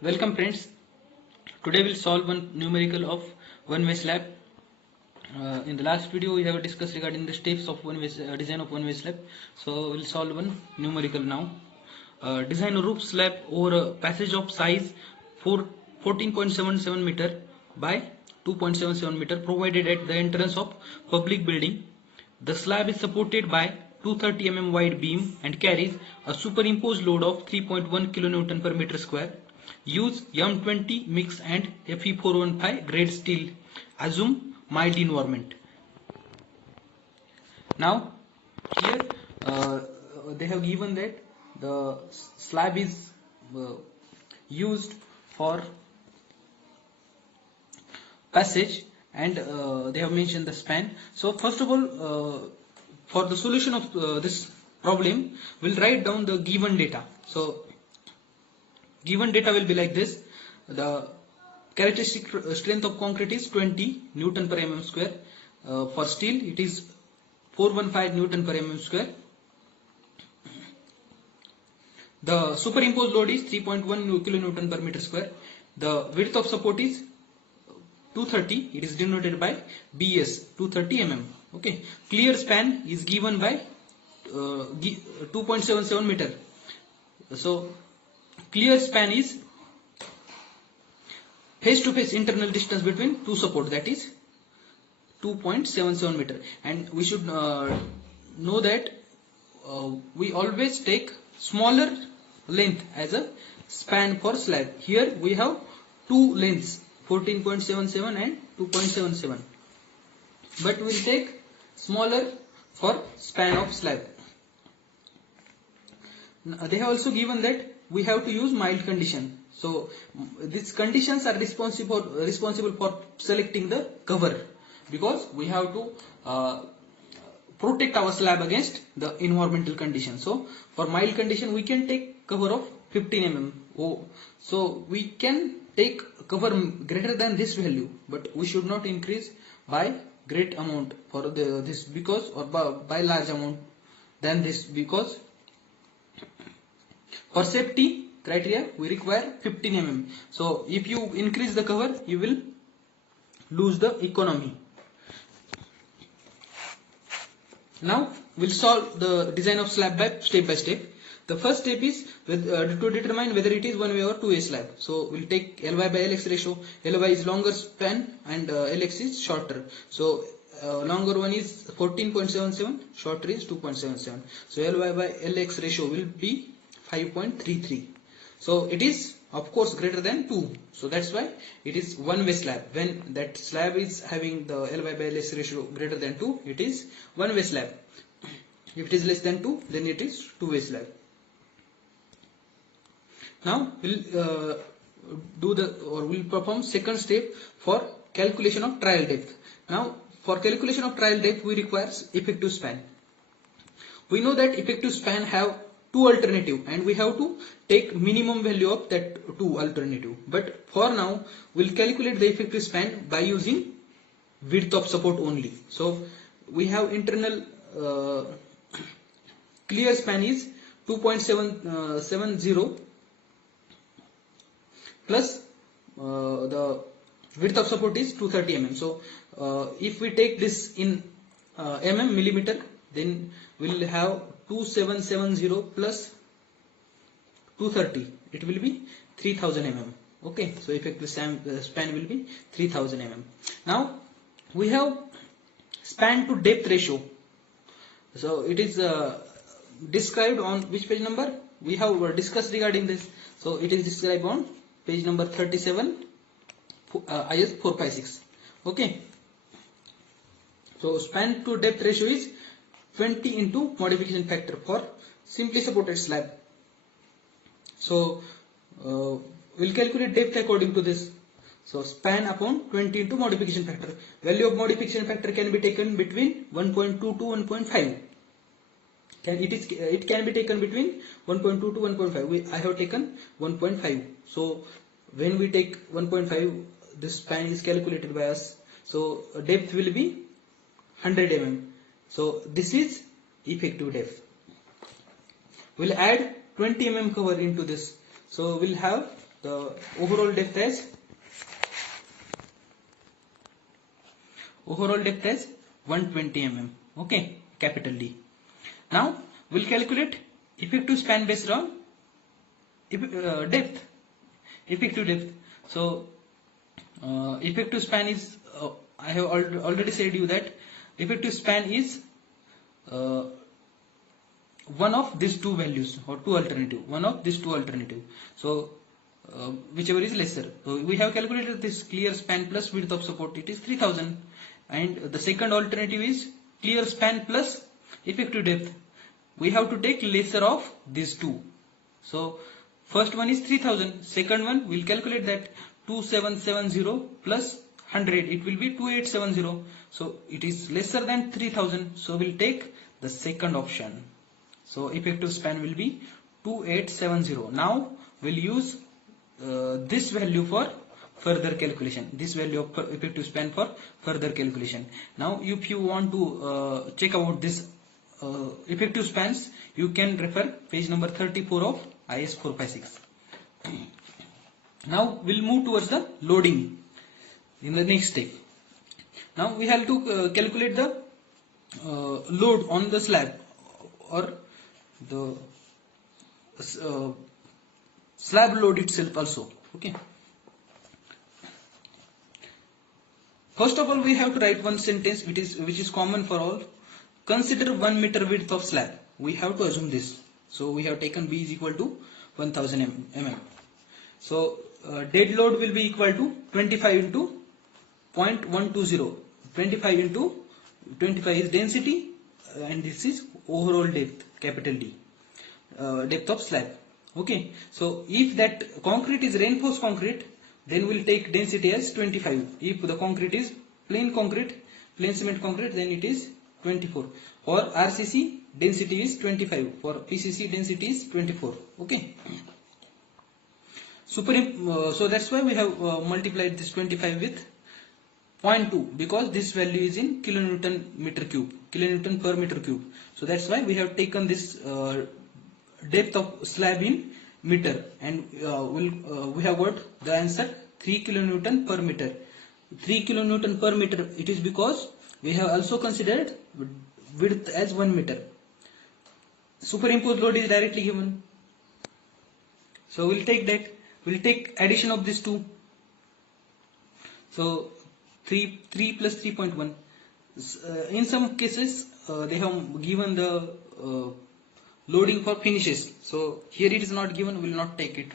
Welcome friends. Today we'll solve one numerical of one-way slab. In the last video we have discussed regarding the steps of one-way design of one-way slab. So we'll solve one numerical now. Design a roof slab over a passage of size 14.77 meter by 2.77 meter provided at the entrance of public building. The slab is supported by 230 mm wide beam and carries a superimposed load of 3.1 kN per meter square. Use M20 mix and Fe415 grade steel. Assume mild environment. Now here they have given that the slab is used for passage and they have mentioned the span. So first of all, for the solution of this problem, we'll write down the given data. So given data will be like this. The characteristic strength of concrete is 20 Newton per mm square. For steel it is 415 Newton per mm square. The superimposed load is 3.1 kN per meter square. The width of support is 230. It is denoted by BS, 230 mm. Okay. Clear span is given by 2.77 meter. So clear span is face-to-face internal distance between two support, that is 2.77 meter. And we should know that we always take smaller length as a span for slab. Here we have two lengths, 14.77 and 2.77, but we will take smaller for span of slab. They have also given that we have to use mild condition. So these conditions are responsible for selecting the cover, because we have to protect our slab against the environmental condition. So for mild condition we can take cover of 15 mm. So we can take cover greater than this value, but we should not increase by great amount for this, because, or by large amount than this, because for safety criteria we require 15 mm. So if you increase the cover you will lose the economy. Now we'll solve the design of slab by step. The first step is to determine whether it is one way or two way slab. So we'll take Ly by Lx ratio. Ly is longer span and Lx is shorter. So longer one is 14.77, shorter is 2.77. So Ly by Lx ratio will be 5.33. So it is of course greater than 2. So that's why it is one way slab. When that slab is having the Ly by Lx ratio greater than 2, it is one way slab. If it is less than 2, then it is two way slab. Now we'll we'll perform second step for calculation of trial depth. Now for calculation of trial depth we require effective span. We know that effective span have two alternative and we have to take minimum value of that two alternative. But for now we'll calculate the effective span by using width of support only. So we have internal clear span is 2.70 plus the width of support is 230 mm. So if we take this in millimeter, then we'll have 2770 plus 230, it will be 3000 mm. Okay, so effective span will be 3000 mm. Now we have span to depth ratio. So it is described on which page number? We have discussed regarding this. So it is described on page number 37, IS 456. Okay. So span to depth ratio is 20 into modification factor for simply supported slab. So we'll calculate depth according to this. So span upon 20 into modification factor. Value of modification factor can be taken between 1.2 to 1.5. It can be taken between 1.2 to 1.5. I have taken 1.5. So when we take 1.5, this span is calculated by us. So depth will be 100 mm. So this is effective depth. We'll add 20 mm cover into this. So we'll have the overall depth as 120 mm. Okay, capital D. Now we'll calculate effective span based on depth. Effective depth. So effective span is I have already said you that effective span is one of these two values or two alternative. One of these two alternative. So whichever is lesser. So we have calculated this clear span plus width of support. It is 3000, and the second alternative is clear span plus effective depth. We have to take lesser of these two. So first one is 3000. Second one we'll calculate that 2770 plus 100. It will be 2870. So it is lesser than 3000. So we'll take the second option. So effective span will be 2870. Now we'll use this value for further calculation. This value of effective span for further calculation. Now if you want to check about this effective spans, you can refer page number 34 of IS 456. Now we'll move towards the loading in the next step. Now we have to calculate the load on the slab or the slab load itself also. Okay. First of all, we have to write one sentence which is common for all. Consider 1 meter width of slab. We have to assume this. So we have taken B is equal to 1000 mm. So dead load will be equal to 25 into 0.120. 25 into 25 is density and this is overall depth, capital D, depth of slab. Okay. So if that concrete is reinforced concrete, then we'll take density as 25. If the concrete is plain cement concrete, then it is 24. For RCC, density is 25. For PCC, density is 24. Okay. So that's why we have multiplied this 25 with 0.2, because this value is in kilonewton meter cube, kilonewton per meter cube. So that's why we have taken this depth of slab in meter, and we have got the answer 3 kilonewton per meter. 3 kilonewton per meter, it is because we have also considered width as 1 meter. Superimposed load is directly given. So we'll take that. We'll take addition of these two. So 3 plus 3.1. In some cases they have given the loading for finishes. So here it is not given, we will not take it.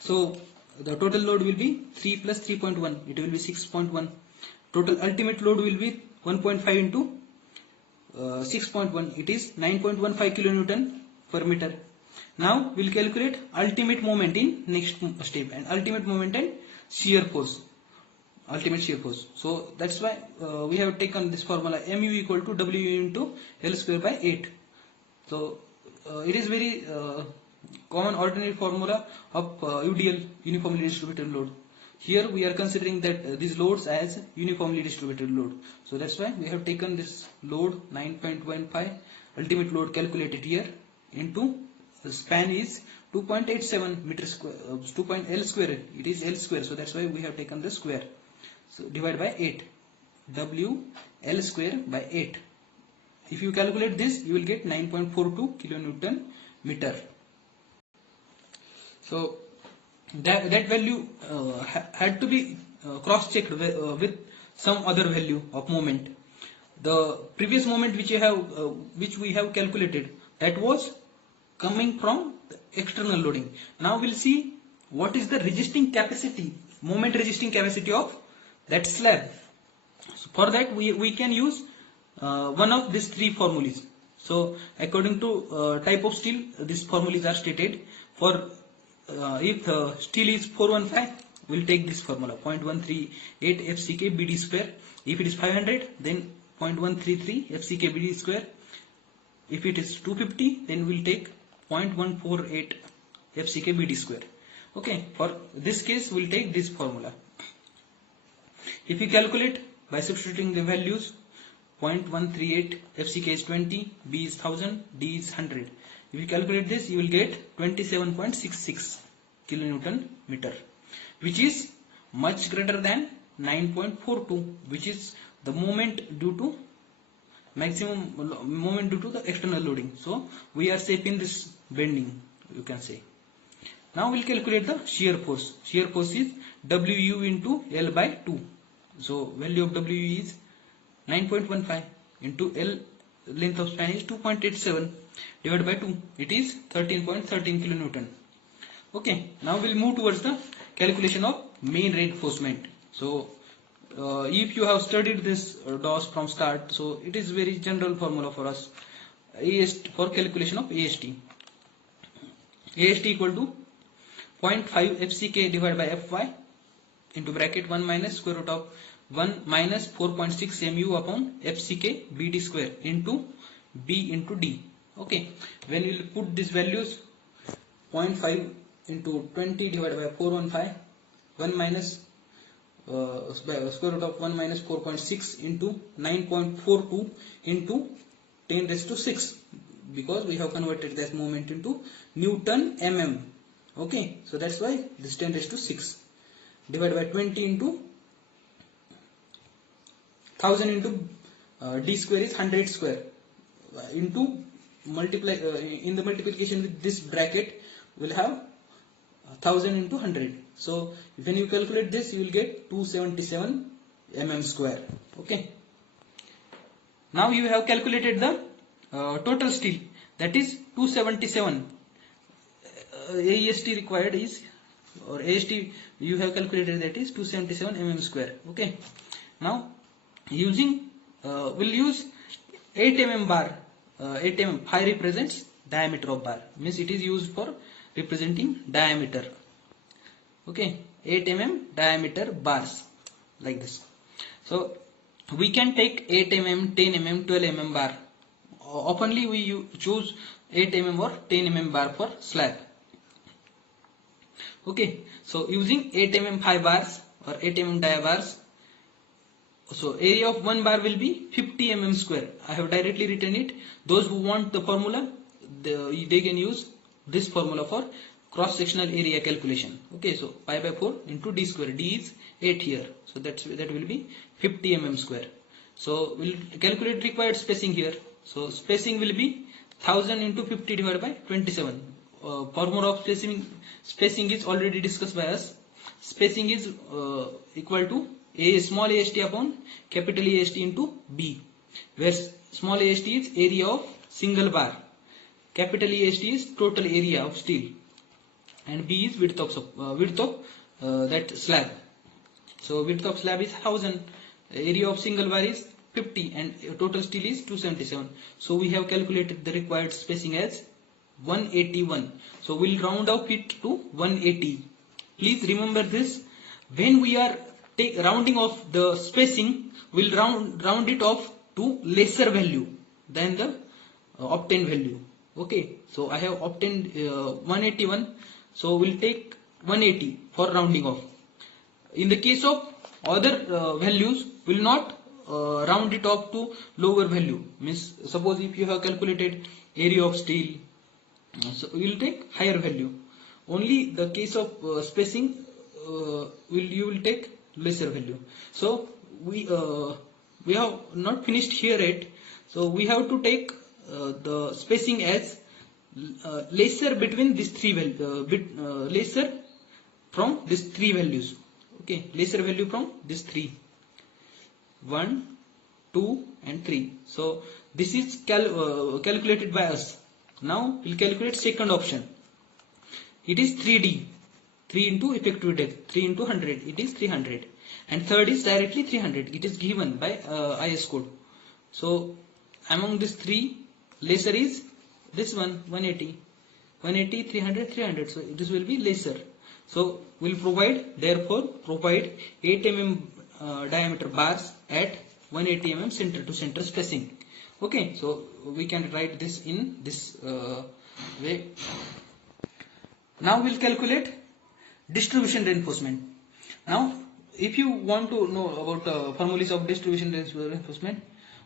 So the total load will be 3 plus 3.1. It will be 6.1. Total ultimate load will be 1.5 into 6.1. It is 9.15 kilonewton per meter. Now we'll calculate ultimate moment in next step, and ultimate moment and shear force. Ultimate shear force. So that's why we have taken this formula mu equal to W into L square by 8. So it is very common ordinary formula of UDL, uniformly distributed load. Here we are considering that these loads as uniformly distributed load. So that's why we have taken this load 9.15 ultimate load calculated here into the span is 2.87 meter square, 2.L square. It is L square. So that's why we have taken the square. So divide by 8. W L square by 8. If you calculate this, you will get 9.42 kilonewton meter. So that value had to be cross-checked with some other value of moment. The previous moment which we have calculated, that was coming from the external loading. Now we'll see what is the resisting capacity, moment resisting capacity of that slab. So for that we can use one of these three formulas. So according to type of steel, these formulas are stated. For if steel is 415, we'll take this formula 0.138 FCK BD square. If it is 500, then 0.133 FCK BD square. If it is 250, then we'll take 0.148 FCK BD square. Okay, for this case we'll take this formula. If you calculate by substituting the values, 0.138 FCK is 20, B is 1000, D is 100. if you calculate this, you will get 27.66 kilonewton meter, which is much greater than 9.42, which is the moment due to maximum moment due to the external loading. So we are safe in this bending, you can say. Now we'll calculate the shear force. Shear force is WU into L by 2. So value of WU is 9.15 into L, length of span is 2.87, divided by 2, it is 13.13 kilonewton. Okay, now we'll move towards the calculation of main reinforcement. So if you have studied this DOS from start, so it is very general formula for us. AST, for calculation of AST. AST equal to 0.5 FCK divided by Fy into bracket 1 minus square root of 1 minus 4.6 mu upon FCK BD square into B into D. Okay, when you put these values, 0.5 into 20 divided by 415, 1 minus square root of 1 minus 4.6 into 9.42 into 10 raised to 6, because we have converted that moment into Newton mm. Okay, so that's why this 10 raised to 6 divided by 20 into 1000 into d square is 100 square into multiply in the multiplication with this bracket will have 1000 into 100. So when you calculate this, you will get 277 mm square. Okay. Now you have calculated the total steel, that is 277. AST required is, or AST you have calculated, that is 277 mm square. Okay. Now using we'll use 8 mm bar. 8 mm, phi represents diameter of bar, means it is used for representing diameter. Okay, 8 mm diameter bars, like this. So we can take 8 mm, 10 mm, 12 mm bar. Oftenly we choose 8 mm or 10 mm bar for slab. Okay, so using 8 mm phi bars or 8 mm dia bars, so area of one bar will be 50 mm square. I have directly written it. Those who want the formula, they can use this formula for cross sectional area calculation. Okay, so pi by 4 into d square. D is 8 here, so that will be 50 mm square. So we'll calculate required spacing here. So spacing will be 1000 into 50 divided by 27. Formula of spacing is already discussed by us. Spacing is equal to A small AST upon capital AST into B, where small AST is area of single bar, capital AST is total area of steel, and B is width of that slab. So width of slab is 1000, area of single bar is 50, and total steel is 277. So we have calculated the required spacing as 181. So we'll round off it to 180. Please remember this. When we are rounding off the spacing, we'll round it off to lesser value than the obtained value. Okay, so I have obtained 181, so we'll take 180 for rounding off. In the case of other values, we'll not round it off to lower value. Means suppose if you have calculated area of steel, so we'll take higher value. Only the case of spacing, you will take lesser value. So we have not finished here yet. So we have to take the spacing as lesser between these three lesser from these three values. Okay, lesser value from these three, 1, 2 and 3. So this is calculated by us. Now we'll calculate second option. It is 3D, 3 into effective depth, 3 into 100, it is 300, and third is directly 300, it is given by IS code. So among these three, lesser is this one, 180, 180, 300, 300, so this will be lesser. So we'll therefore provide 8 mm diameter bars at 180 mm center to center spacing. Okay, so we can write this in this way. Now we'll calculate distribution reinforcement. Now if you want to know about formulas of distribution reinforcement,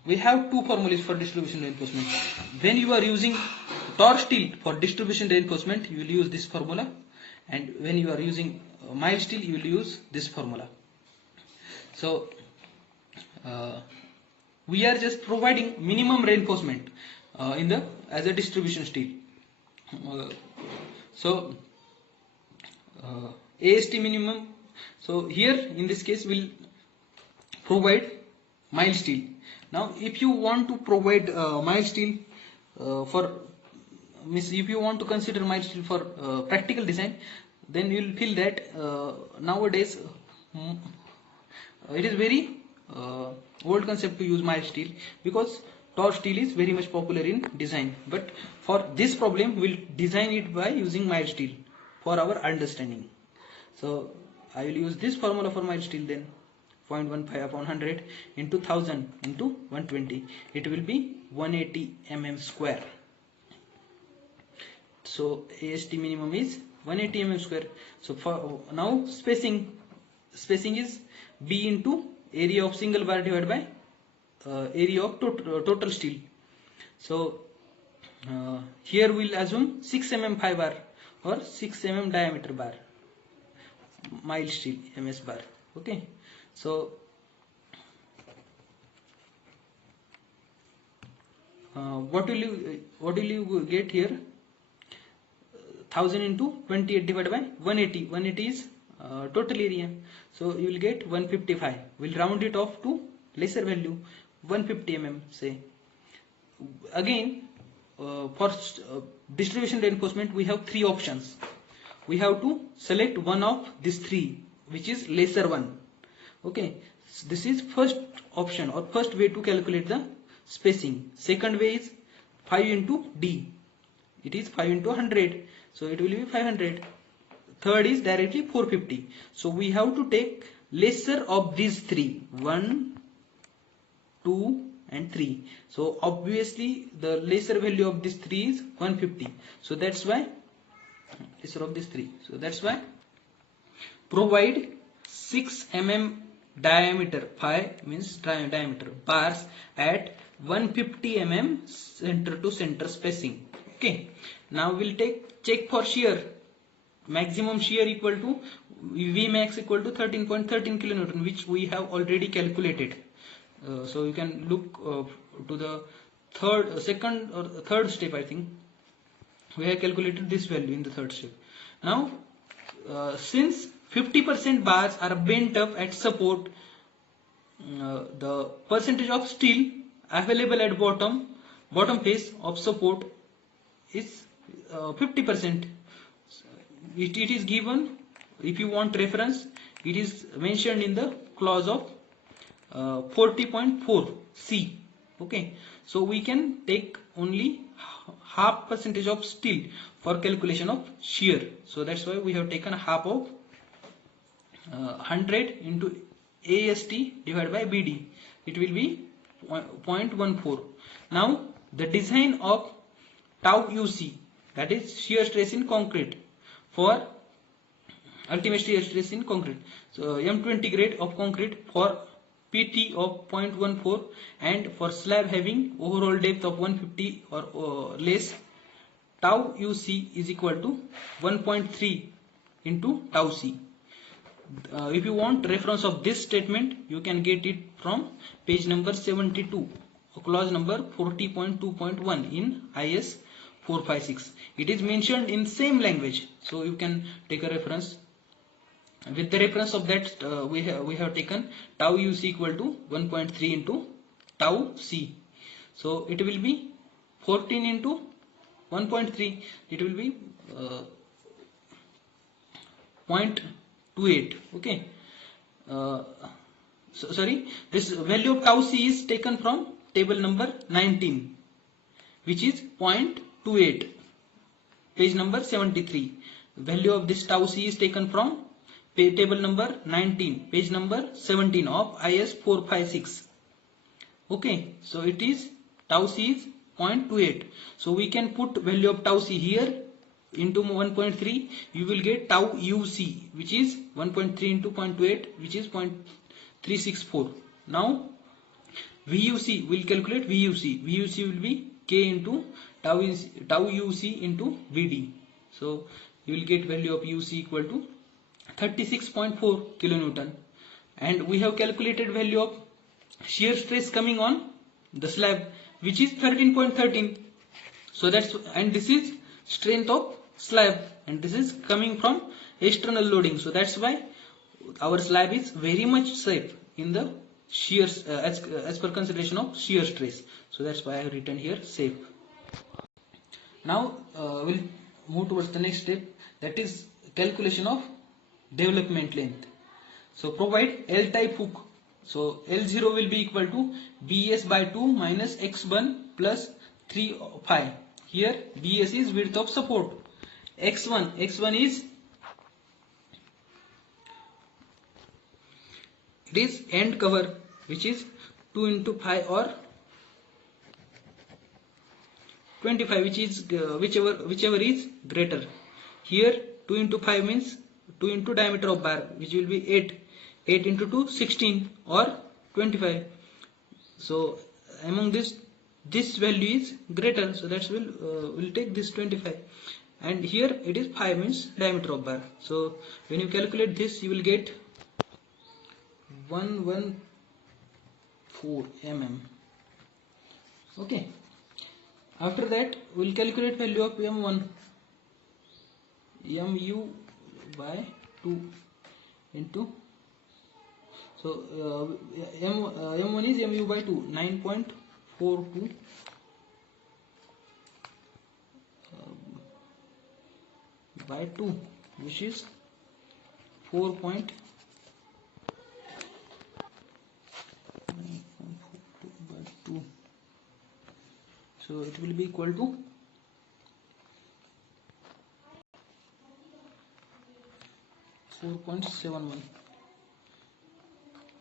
we have two formulas for distribution reinforcement. When you are using Torr steel for distribution reinforcement you will use this formula, and when you are using mild steel you will use this formula. So we are just providing minimum reinforcement in the as a distribution steel. AST minimum. So here in this case we'll provide mild steel. Now if you want to provide mild steel if you want to consider mild steel for practical design, then you will feel that nowadays it is very old concept to use mild steel, because Torr steel is very much popular in design. But for this problem we'll design it by using mild steel for our understanding. So I will use this formula for mild steel, then 0.15 upon 100 into 1000 into 120, it will be 180 mm square. So AST minimum is 180 mm square. So for now spacing is B into area of single bar divided by area of total steel. So here we'll assume 6 mm 5 bar or 6 mm diameter bar, mild steel MS bar. Okay, so what will you get here? 1000 into 28 divided by 180. 180 is total area, so you will get 155. We'll round it off to lesser value, 150 mm say. Again for distribution reinforcement we have three options. We have to select one of these three, which is lesser one. Okay, so this is first option or first way to calculate the spacing. Second way is 5 into D. It is 5 into 100, so it will be 500. Third is directly 450. So we have to take lesser of these three, 1, 2 and 3. So obviously the lesser value of these three is 150. So that's why lesser of these three. So that's why provide 6 mm diameter, 5 means diameter bars at 150 mm center to center spacing. Okay, now we'll check for shear. Maximum shear equal to Vmax equal to 13.13 kilonewton, which we have already calculated. So you can look to the second or third step. I think we have calculated this value in the third step. Now since 50% bars are bent up at support, the percentage of steel available at bottom face of support is 50%. It is given. If you want reference, it is mentioned in the clause of 40.4 C. Okay, so we can take only half percentage of steel for calculation of shear. So that's why we have taken half of 100 into AST divided by BD. It will be 0.14. Now the design of tau UC, that is shear stress in concrete, for ultimate shear stress in concrete. So M20 grade of concrete for PT of 0.14 and for slab having overall depth of 150 or less, tau UC is equal to 1.3 into tau C. If you want reference of this statement, you can get it from page number 72, clause number 40.2.1 in IS 456. It is mentioned in same language, so you can take a reference. With the reference of that, we have taken tau UC equal to 1.3 into tau C. So it will be 14 into 1.3. It will be 0.28. Okay. Sorry, this value of tau C is taken from table number 19, which is 0.28. Page number 73. Value of this tau C is taken from table number 19, page number 17 of IS 456. Okay, so it is tau C is 0.28. So we can put value of tau C here into 1.3. You will get tau UC, which is 1.3 into 0.28, which is 0.364. Now VUC, will calculate VUC. VUC will be K into tau UC into VD. So you will get value of UC equal to 36.4 kilonewton, and we have calculated value of shear stress coming on the slab, which is 13.13. So and this is strength of slab, and this is coming from external loading. So that's why our slab is very much safe in the shears as per consideration of shear stress. So that's why I have written here safe. Now we'll move towards the next step, that is calculation of development length. So provide L type hook. So L0 will be equal to BS by 2 minus X1 plus 3 phi. Here BS is width of support. X1 is it is end cover, which is 2 into phi or 25, which is whichever is greater. Here 2 into 5 means 2 into diameter of bar, which will be 8 into 2 16 or 25. So among this value is greater, so that's will take this 25, and here it is 5 means diameter of bar. So when you calculate this, you will get 114 mm. Okay, after that we'll calculate value of M1, mu by 2 into, so M1 is mu by 2, 9.42 by 2, which is 4.942 by 2. So it will be equal to 4.71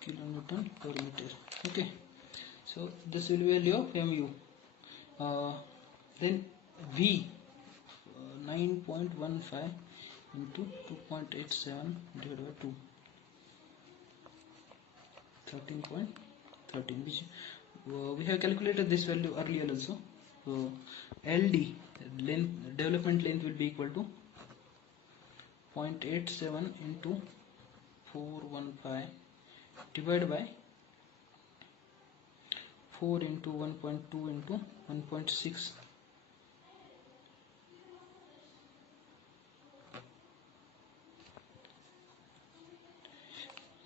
kilonewton per meter. Okay, so this will be value of mu. Then V 9.15 into 2.87 divided by 2, 13.13, which we have calculated this value earlier also. So LD development length will be equal to 0.87 into 415 divided by 4 into 1.2 into 1.6.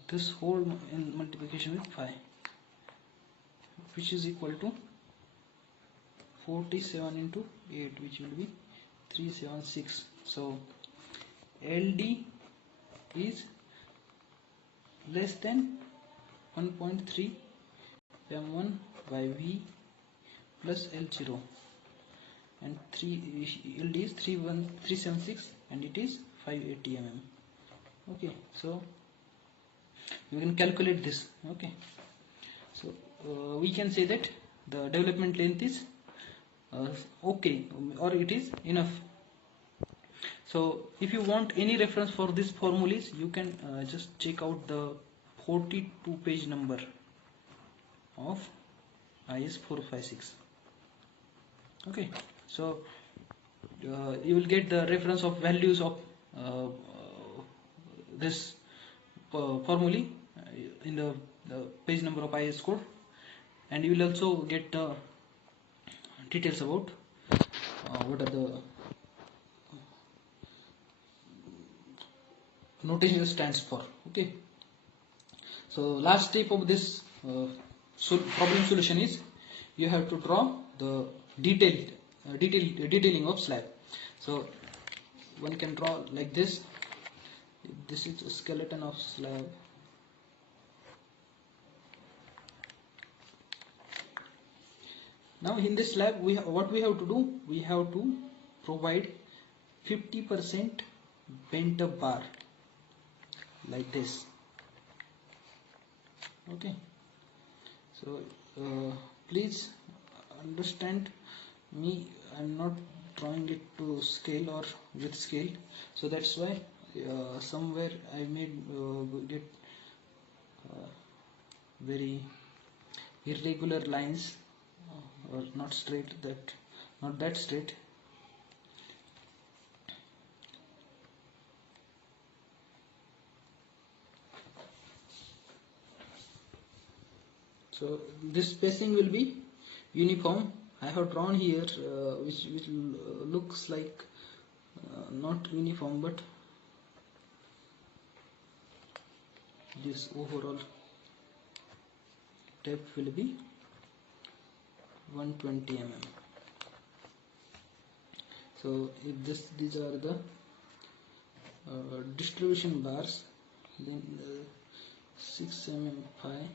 This whole in multiplication with 5, which is equal to 47 into 8, which will be 376. So LD is less than 1.3 M1 by V plus L0, and LD is 376 and it is 580 mm. Okay, so you can calculate this. Okay, so we can say that the development length is okay, or it is enough. So if you want any reference for these formulas, you can just check out the 42 page number of IS 456. Okay, so you will get the reference of values of this formula in the page number of IS code, and you will also get details about what are the notation stands for. Okay, so last step of this problem solution is you have to draw the detailing of slab. So one can draw like this. This is a skeleton of slab. Now in this slab, what we have to do, we have to provide 50% bent up bar like this. Okay, so please understand me, I'm not drawing it to scale or with scale, so that's why somewhere I made get very irregular lines or not straight, that not that straight. So this spacing will be uniform. I have drawn here which looks like not uniform, but this overall depth will be 120 mm. So if these are the distribution bars, then 6 mm phi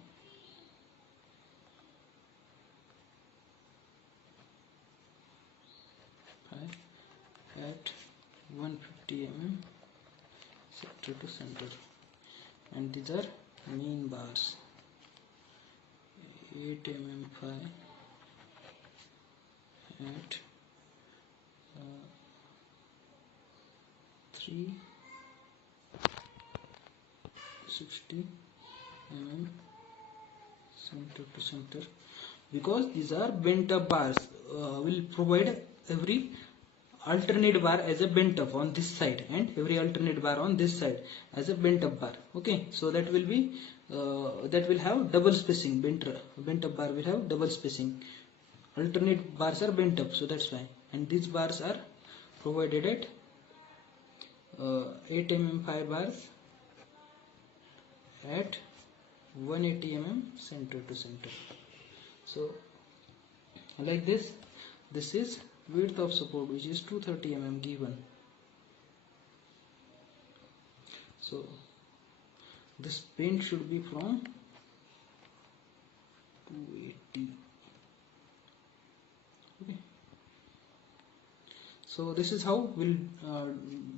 at 150 mm center to center, and these are mean bars, 8 mm phi at 360 mm center to center. Because these are bent up bars, will provide every alternate bar as a bent up on this side and every alternate bar on this side as a bent up bar. Okay, so that will be that will have double spacing. Bent up bar will have double spacing. Alternate bars are bent up, so that's why. And these bars are provided at 8 mm phi bars at 180 mm center to center. So like this is width of support, which is 230 mm given. So this paint should be from 280. Okay, so this is how we'll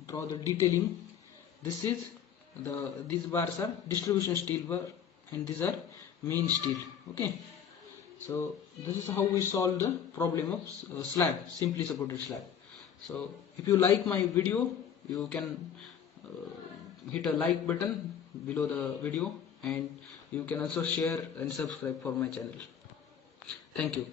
draw the detailing. This is these bars are distribution steel bar and these are main steel. Okay, so this is how we solve the problem of slab, simply supported slab. So if you like my video, you can hit a like button below the video, and you can also share and subscribe for my channel. Thank you.